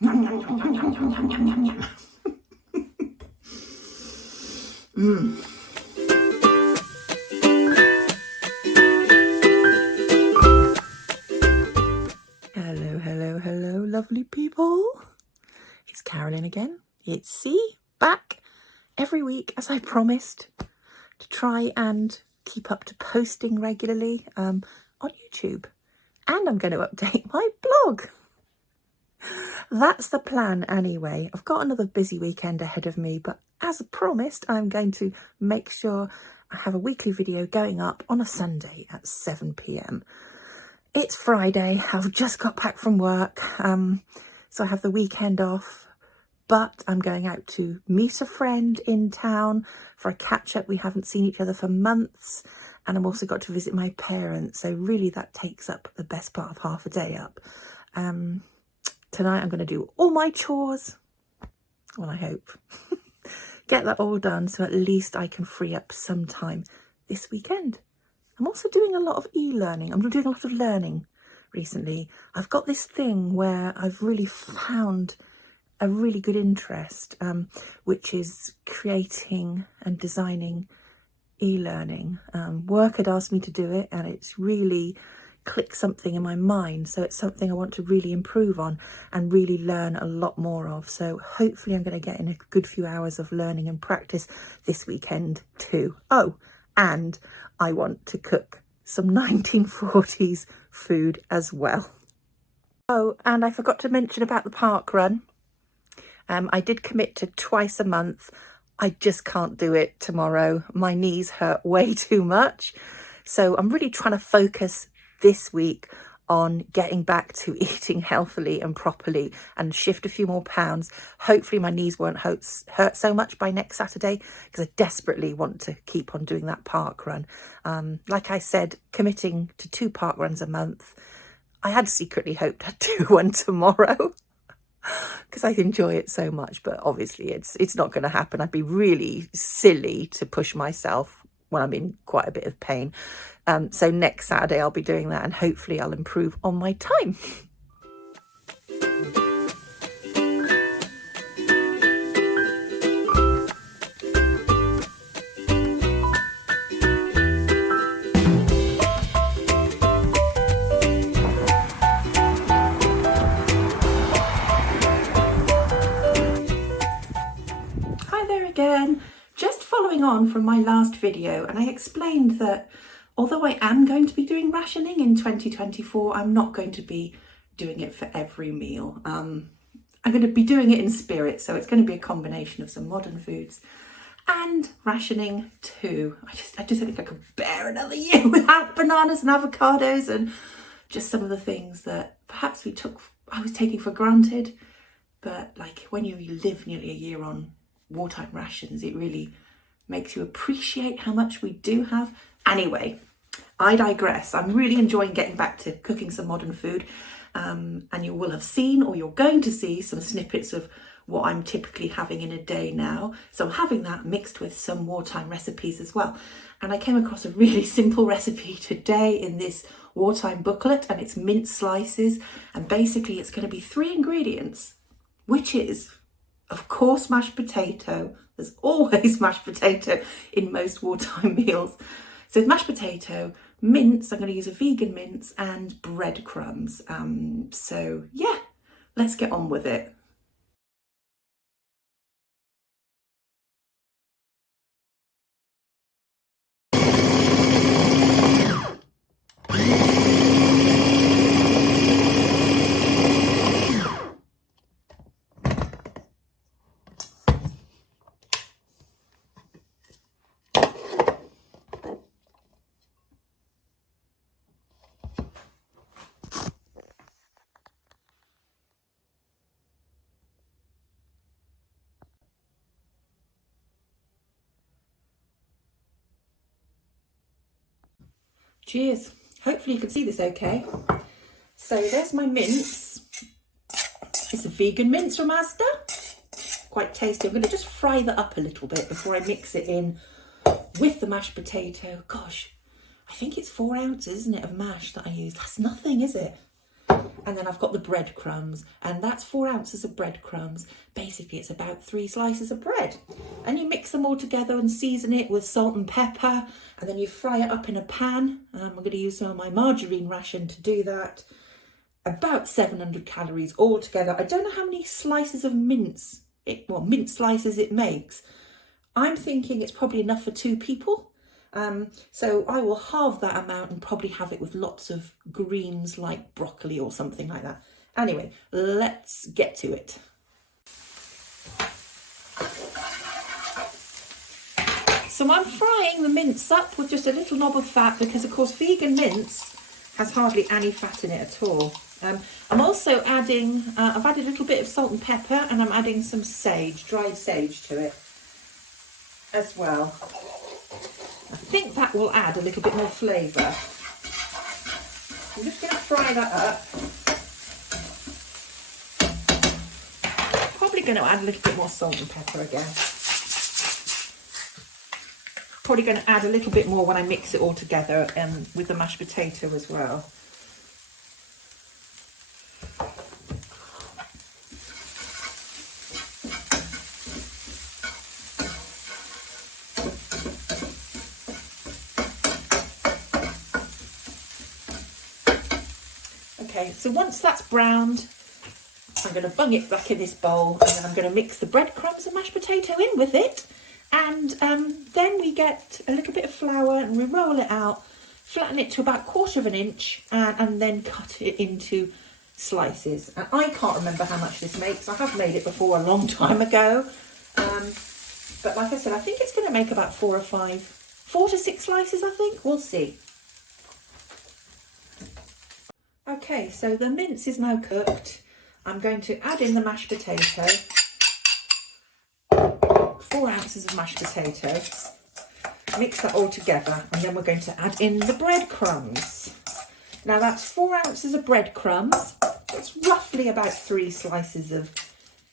Yum, yum, yum, yum, yum, yum, yum, yum, yum. Hello, hello, hello, lovely people. It's Carolyn again. It's C, back every week as I promised to try and keep up to posting regularly on YouTube. And I'm going to update my blog. That's the plan anyway. I've got another busy weekend ahead of me, but as promised, I'm going to make sure I have a weekly video going up on a Sunday at 7 p.m. It's Friday. I've just got back from work, so I have the weekend off, but I'm going out to meet a friend in town for a catch-up. We haven't seen each other for months, and I've also got to visit my parents, so really that takes up the best part of half a day up. Tonight I'm going to do all my chores, well I hope, get that all done so at least I can free up some time this weekend. I'm also doing a lot of e-learning. I'm doing a lot of learning recently. I've got this thing where I've really found a really good interest, which is creating and designing e-learning. Work had asked me to do it and it's really clicked something in my mind. So it's something I want to really improve on and really learn a lot more of. So hopefully I'm going to get in a good few hours of learning and practice this weekend too. Oh, and I want to cook some 1940s food as well. Oh, and I forgot to mention about the park run. I did commit to twice a month. I just can't do it tomorrow. My knees hurt way too much. So I'm really trying to focus this week on getting back to eating healthily and properly and shift a few more pounds. Hopefully my knees won't hurt so much by next Saturday, because I desperately want to keep on doing that park run. Like I said, committing to 2 park runs a month. I had secretly hoped I'd do one tomorrow because I enjoy it so much, but obviously it's not going to happen. I'd be really silly to push myself when I'm in quite a bit of pain. So next Saturday I'll be doing that and hopefully I'll improve on my time. Hi there again. Just following on from my last video, and I explained that although I am going to be doing rationing in 2024, I'm not going to be doing it for every meal. I'm going to be doing it in spirit, so it's going to be a combination of some modern foods and rationing too. I just think I could bear another year without bananas and avocados and just some of the things that perhaps I was taking for granted. But like when you live nearly a year on wartime rations, it really makes you appreciate how much we do have. Anyway, I digress. I'm really enjoying getting back to cooking some modern food, and you will have seen, or you're going to see, some snippets of what I'm typically having in a day now. So I'm having that mixed with some wartime recipes as well. And I came across a really simple recipe today in this wartime booklet, and it's mince slices, and basically it's going to be 3 ingredients, which is, of course, mashed potato. There's always mashed potato in most wartime meals. So mashed potato, mince, I'm going to use a vegan mince, and breadcrumbs. So yeah, let's get on with it. Cheers. Hopefully you can see this okay. So there's my mince. It's a vegan mince from Asda. Quite tasty. I'm going to just fry that up a little bit before I mix it in with the mashed potato. Gosh, I think it's 4 ounces, isn't it, of mash that I use. That's nothing, is it? And then I've got the breadcrumbs, and that's 4 ounces of breadcrumbs. Basically, it's about 3 slices of bread. And you mix them all together and season it with salt and pepper, and then you fry it up in a pan. I'm going to use some of my margarine ration to do that. About 700 calories altogether. I don't know how many slices of mince slices it makes. I'm thinking it's probably enough for 2 people. So I will halve that amount and probably have it with lots of greens like broccoli or something like that. Anyway, let's get to it. So I'm frying the mince up with just a little knob of fat because, of course, vegan mince has hardly any fat in it at all. I'm also adding, I've added a little bit of salt and pepper, and I'm adding some sage, dried sage to it as well. I think that will add a little bit more flavour. I'm just going to fry that up. Probably going to add a little bit more salt and pepper again. Probably going to add a little bit more when I mix it all together with the mashed potato as well. Okay, so once that's browned, I'm going to bung it back in this bowl, and then I'm going to mix the breadcrumbs and mashed potato in with it. And then we get a little bit of flour and we roll it out, flatten it to about 1/4 inch, and then cut it into slices. And I can't remember how much this makes. I have made it before a long time ago. But like I said, I think it's going to make about 4 to 6 slices, I think. We'll see. Okay, so the mince is now cooked. I'm going to add in the mashed potato. 4 ounces of mashed potato. Mix that all together, and then we're going to add in the breadcrumbs. Now that's 4 ounces of breadcrumbs. It's roughly about 3 slices of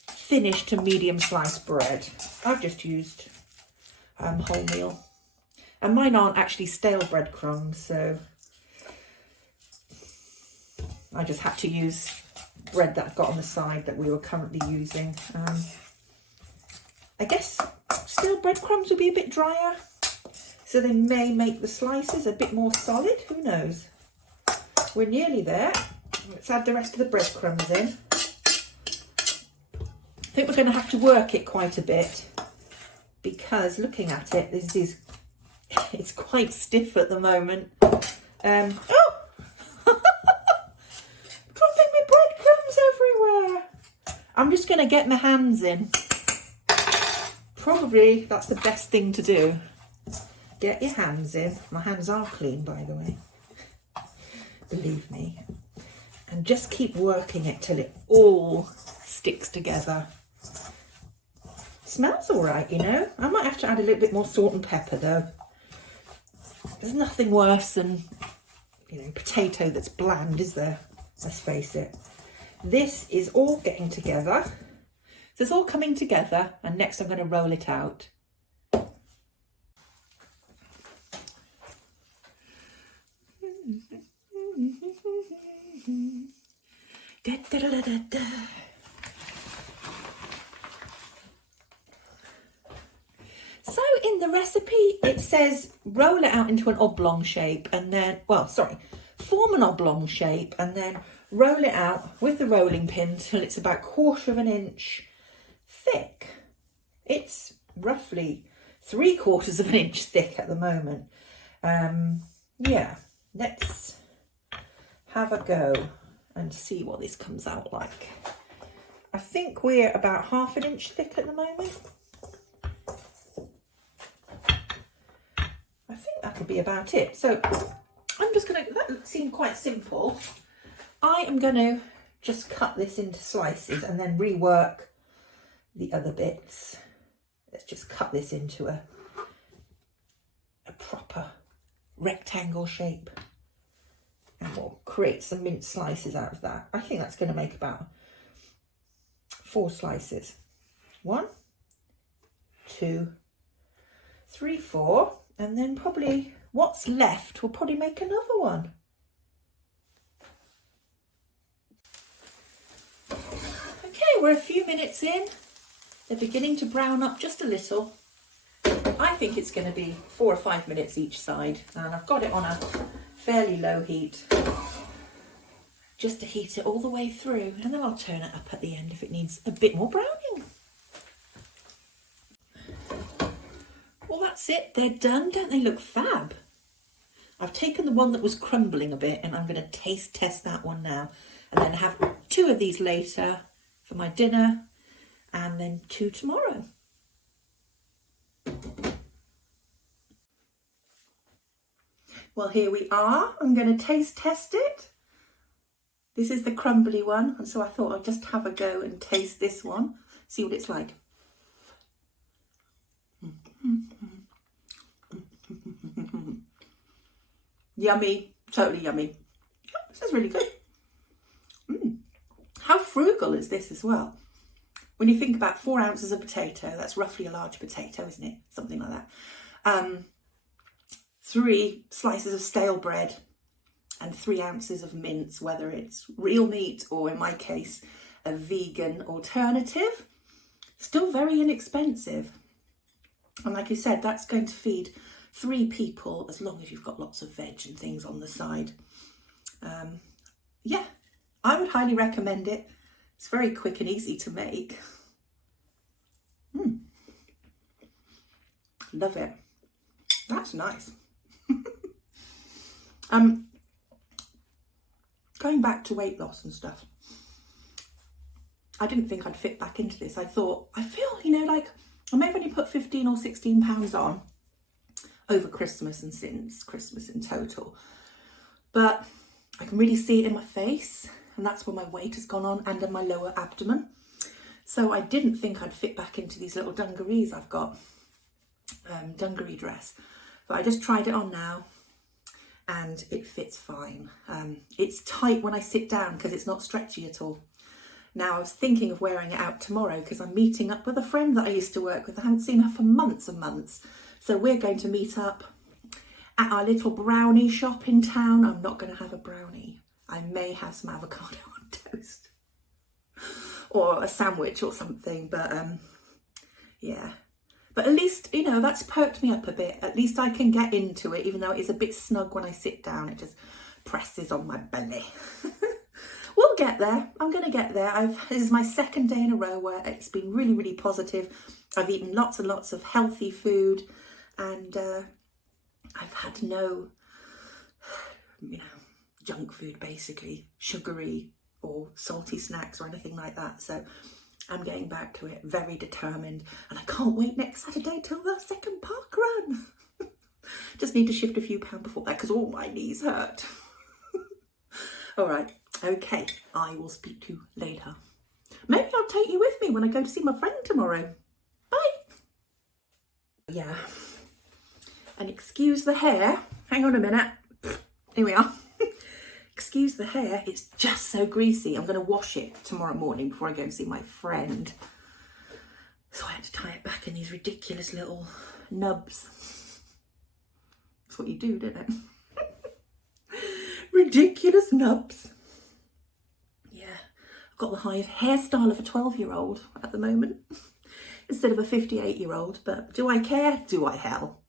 finished to medium sliced bread. I've just used wholemeal. And mine aren't actually stale breadcrumbs, so I just had to use bread that I've got on the side that we were currently using. I guess stale breadcrumbs would be a bit drier, so they may make the slices a bit more solid. Who knows? We're nearly there. Let's add the rest of the breadcrumbs in. I think we're going to have to work it quite a bit because looking at it, it's quite stiff at the moment. Oh! Dropping my breadcrumbs everywhere. I'm just going to get my hands in. Probably that's the best thing to do. Get your hands in. My hands are clean, by the way. Believe me. And just keep working it till it all sticks together. Smells all right, you know. I might have to add a little bit more salt and pepper, though. There's nothing worse than, potato that's bland, is there? Let's face it. This is all getting together. So it's all coming together, and next I'm going to roll it out. Da, da, da, da, da. So in the recipe it says roll it out into an oblong shape and then, form an oblong shape and then roll it out with the rolling pin till it's about 1/4 inch thick. It's roughly 3/4 inch thick at the moment. Yeah, let's have a go and see what this comes out like. I think we're about 1/2 inch thick at the moment. I think that'll be about it. So I'm just going to, that seemed quite simple. I am going to just cut this into slices and then rework the other bits. Let's just cut this into a proper rectangle shape. And we'll create some mince slices out of that. I think that's going to make about 4 slices. 1, 2, 3, 4. And then probably what's left, we'll probably make another one. we're a few minutes in. They're beginning to brown up just a little. I think it's going to be 4 or 5 minutes each side, and I've got it on a fairly low heat just to heat it all the way through, and then I'll turn it up at the end if it needs a bit more browning. Well, that's it. They're done. Don't they look fab? I've taken the one that was crumbling a bit, and I'm going to taste test that one now, and then have 2 of these later for my dinner, and then 2 tomorrow. Well, here we are. I'm going to taste test it. This is the crumbly one, and so I thought I'd just have a go and taste this one, see what it's like. Yummy, totally yummy. This is really good. How frugal is this as well? When you think about 4 ounces of potato, that's roughly a large potato, isn't it? Something like that. 3 slices of stale bread and 3 ounces of mince, whether it's real meat or, in my case, a vegan alternative. Still very inexpensive. And like you said, that's going to feed 3 people, as long as you've got lots of veg and things on the side. Yeah, I would highly recommend it. It's very quick and easy to make. Love it. That's nice. Going back to weight loss and stuff, I didn't think I'd fit back into this. I thought, I feel, like I may have only put 15 or 16 pounds on over Christmas and since Christmas in total, but I can really see it in my face, and that's where my weight has gone on, and in my lower abdomen. So I didn't think I'd fit back into these little dungarees I've got, dungaree dress, but I just tried it on now and it fits fine. It's tight when I sit down because it's not stretchy at all. Now, I was thinking of wearing it out tomorrow because I'm meeting up with a friend that I used to work with. I haven't seen her for months and months. So we're going to meet up at our little brownie shop in town. I'm not going to have a brownie. I may have some avocado on toast or a sandwich or something, but yeah. But at least, that's perked me up a bit. At least I can get into it, even though it is a bit snug when I sit down. It just presses on my belly. We'll get there. I'm going to get there. This is my 2nd day in a row where it's been really, really positive. I've eaten lots and lots of healthy food, and I've had no, junk food, basically, sugary or salty snacks or anything like that. So I'm getting back to it, very determined, and I can't wait next Saturday till the 2nd park run. Just need to shift a few pounds before that because all my knees hurt. All right, okay, I will speak to you later. Maybe I'll take you with me when I go to see my friend tomorrow. Bye. Yeah, and excuse the hair. Hang on a minute. Here we are. Excuse the hair, it's just so greasy. I'm going to wash it tomorrow morning before I go and see my friend. So I had to tie it back in these ridiculous little nubs. That's what you do, don't it? Ridiculous nubs. Yeah, I've got the hairstyle of a 12-year-old at the moment instead of a 58-year-old, but do I care? Do I hell?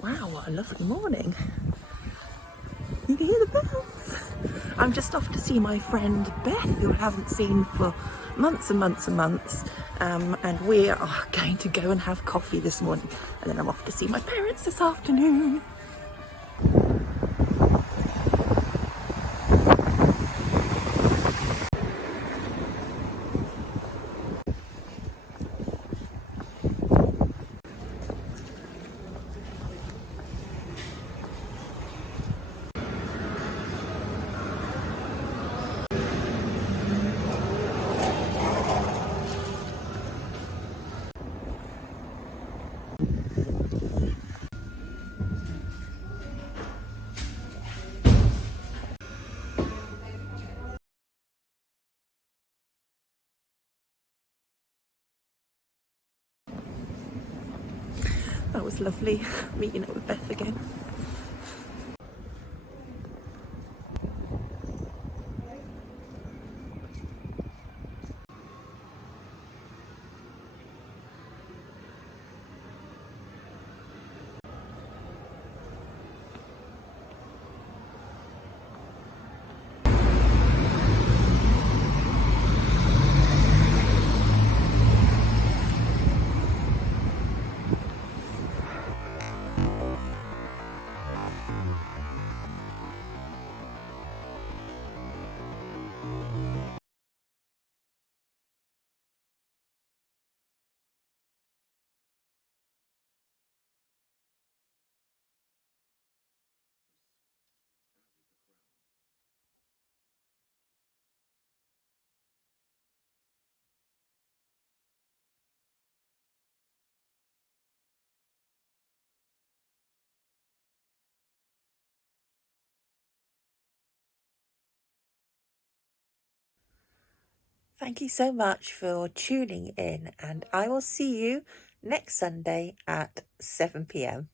Wow, what a lovely morning. You can hear the bells. I'm just off to see my friend Beth, who I haven't seen for months and months and months. And we are going to go and have coffee this morning. And then I'm off to see my parents this afternoon. That was lovely, meeting up with Beth again. Thank you so much for tuning in, and I will see you next Sunday at 7 p.m.